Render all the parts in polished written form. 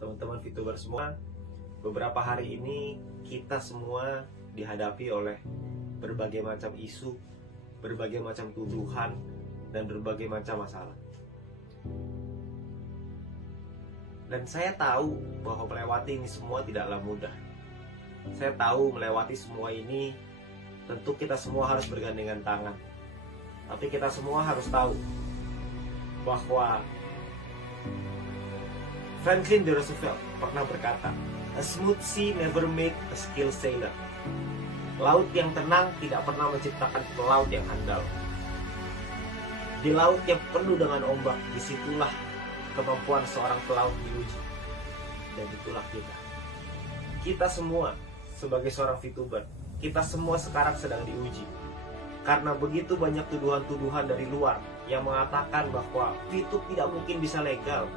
teman-teman VTuber semua, beberapa hari ini kita semua dihadapi oleh berbagai macam isu, berbagai macam tuduhan, dan berbagai macam masalah. Dan saya tahu bahwa melewati ini semua tidaklah mudah. Saya tahu melewati semua ini tentu kita semua harus bergandengan tangan. Tapi kita semua harus tahu bahwa Franklin D. Roosevelt pernah berkata, "A smooth sea never made a skilled sailor." Laut yang tenang tidak pernah menciptakan pelaut yang handal. Di laut yang penuh dengan ombak, disitulah kemampuan seorang pelaut diuji. Dan itulah kita. Kita semua sebagai seorang VTuber, kita semua sekarang sedang diuji. Karena begitu banyak tuduhan-tuduhan dari luar yang mengatakan bahwa VTube tidak mungkin bisa legal,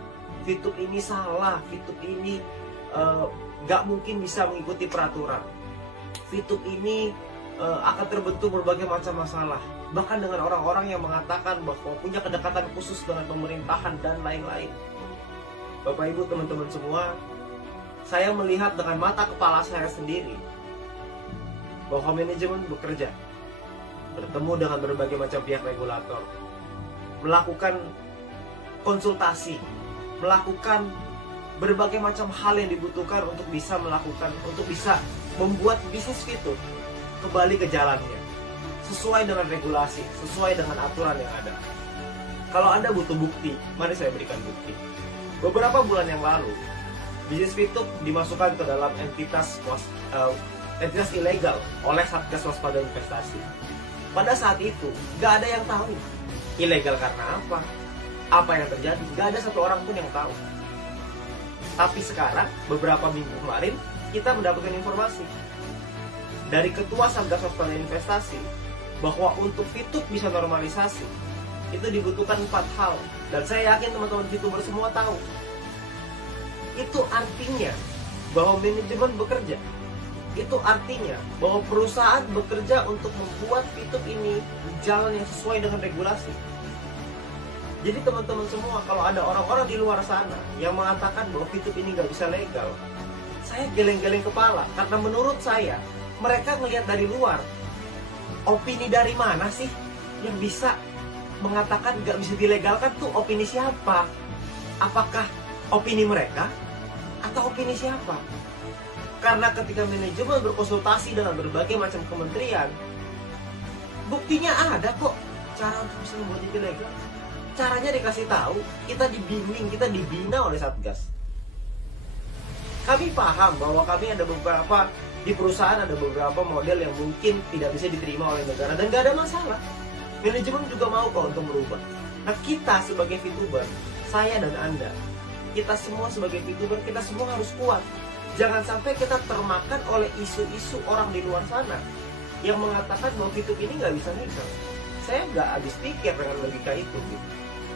VTube ini salah, VTube ini nggak mungkin bisa mengikuti peraturan, VTube ini akan terbentuk berbagai macam masalah. Bahkan dengan orang-orang yang mengatakan bahwa punya kedekatan khusus dengan pemerintahan dan lain-lain. Bapak Ibu teman-teman semua, saya melihat dengan mata kepala saya sendiri bahwa manajemen bekerja, bertemu dengan berbagai macam pihak regulator, melakukan konsultasi, melakukan berbagai macam hal yang dibutuhkan untuk bisa membuat bisnis VTube kembali ke jalannya, sesuai dengan regulasi, sesuai dengan aturan yang ada. Kalau Anda butuh bukti, mari saya berikan bukti. Beberapa bulan yang lalu, bisnis VTube dimasukkan ke dalam entitas ilegal oleh Satgas Waspada Investasi. Pada saat itu, gak ada yang tahu ilegal karena apa yang terjadi, gak ada satu orang pun yang tahu. Tapi sekarang, beberapa minggu kemarin, kita mendapatkan informasi dari Ketua Satgas Waspada Investasi bahwa untuk VTube bisa normalisasi, itu dibutuhkan 4 hal. Dan saya yakin teman-teman VTuber semua tahu. Itu artinya bahwa manajemen bekerja. Itu artinya bahwa perusahaan bekerja untuk membuat VTube ini jalan yang sesuai dengan regulasi. Jadi teman-teman semua, kalau ada orang-orang di luar sana yang mengatakan bahwa VTube ini nggak bisa legal, saya geleng-geleng kepala. Karena menurut saya, mereka melihat dari luar. Opini dari mana sih yang bisa mengatakan nggak bisa dilegalkan? Tuh opini siapa? Apakah opini mereka? Atau opini siapa? Karena ketika manajemen berkonsultasi dengan berbagai macam kementerian, buktinya ada kok cara untuk bisa membuat itu legal. Caranya dikasih tahu, kita dibimbing, kita dibina oleh Satgas. Kami paham bahwa kami ada beberapa di perusahaan, ada beberapa model yang mungkin tidak bisa diterima oleh negara dan gak ada masalah. Manajemen juga mau kok untuk merubah. Nah, kita sebagai VTuber, saya dan Anda, kita semua sebagai VTuber, kita semua harus kuat. Jangan sampai kita termakan oleh isu-isu orang di luar sana yang mengatakan bahwa VTube ini nggak bisa legal. Saya nggak habis pikir dengan logika itu.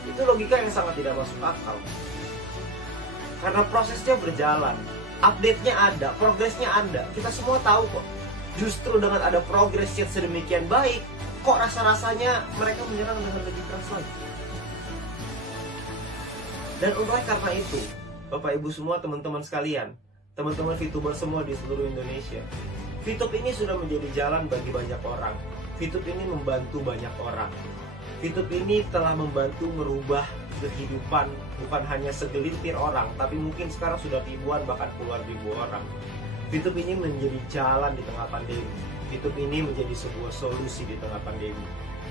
Itu logika yang sangat tidak masuk akal. Karena prosesnya berjalan, update-nya ada, progresnya ada. Kita semua tahu kok. Justru dengan ada progres yang sedemikian baik, kok rasa-rasanya mereka menyerang dengan lebih keras lagi. Dan oleh karena itu, Bapak Ibu semua, teman-teman sekalian, teman-teman VTuber semua di seluruh Indonesia, VTube ini sudah menjadi jalan bagi banyak orang. VTube ini membantu banyak orang. VTube ini telah membantu merubah kehidupan bukan hanya segelintir orang, tapi mungkin sekarang sudah ribuan bahkan puluhan ribu orang. VTube ini menjadi jalan di tengah pandemi. VTube ini menjadi sebuah solusi di tengah pandemi.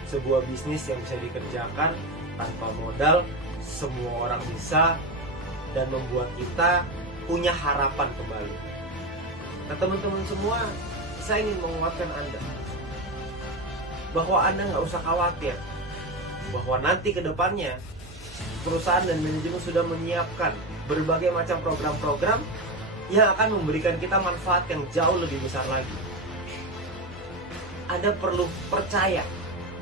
Sebuah bisnis yang bisa dikerjakan tanpa modal, semua orang bisa, dan membuat kita punya harapan kembali. Nah teman-teman semua, saya ingin menguatkan Anda bahwa Anda nggak usah khawatir bahwa nanti ke depannya perusahaan dan manajemen sudah menyiapkan berbagai macam program-program yang akan memberikan kita manfaat yang jauh lebih besar lagi. Anda perlu percaya.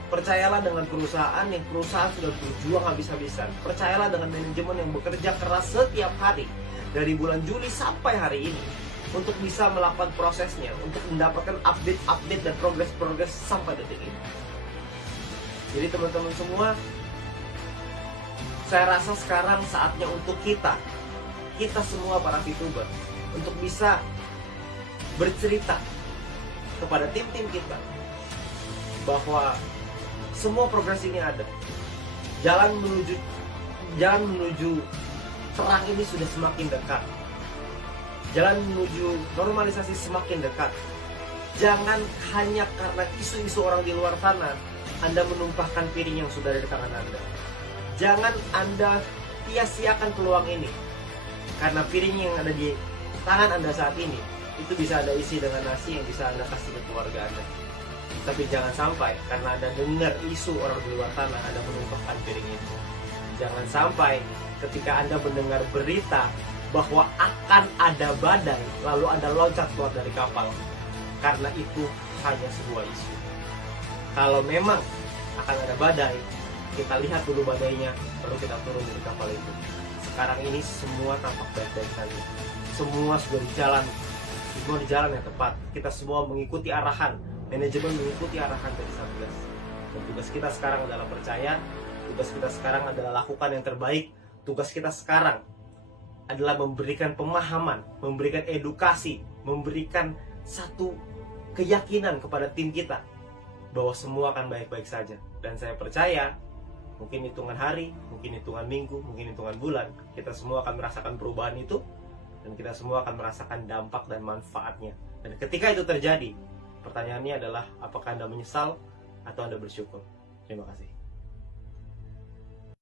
Percayalah dengan perusahaan yang sudah berjuang habis-habisan. Percayalah dengan manajemen yang bekerja keras setiap hari dari bulan Juli sampai hari ini untuk bisa melakukan prosesnya, untuk mendapatkan update-update dan progres-progres sampai detik ini. Jadi teman-teman semua, saya rasa sekarang saatnya untuk kita kita semua para VTuber untuk bisa bercerita kepada tim-tim kita bahwa semua progres ini ada. Jalan menuju terang ini sudah semakin dekat. Jalan menuju normalisasi semakin dekat. Jangan hanya karena isu-isu orang di luar sana Anda menumpahkan piring yang sudah ada di tangan Anda. Jangan Anda sia-siakan peluang ini, karena piring yang ada di tangan Anda saat ini itu bisa Anda isi dengan nasi yang bisa Anda kasih ke keluarga Anda. Tapi jangan sampai karena Anda dengar isu orang di luar sana Anda menumpahkan piring itu. Jangan sampai ketika Anda mendengar berita bahwa akan ada badai lalu Anda loncat keluar dari kapal, karena itu hanya sebuah isu. Kalau memang akan ada badai, kita lihat dulu badainya, baru kita turun dari kapal itu. Sekarang ini semua tampak baik-baik saja. Semua sudah di jalan yang tepat. Kita semua mengikuti arahan, manajemen mengikuti arahan dari Satgas. Dan tugas kita sekarang adalah percaya, tugas kita sekarang adalah lakukan yang terbaik, tugas kita sekarang adalah memberikan pemahaman, memberikan edukasi, memberikan satu keyakinan kepada tim kita bahwa semua akan baik-baik saja. Dan saya percaya mungkin hitungan hari, mungkin hitungan minggu, mungkin hitungan bulan, kita semua akan merasakan perubahan itu, dan kita semua akan merasakan dampak dan manfaatnya. Dan ketika itu terjadi, pertanyaannya adalah apakah Anda menyesal atau Anda bersyukur? Terima kasih.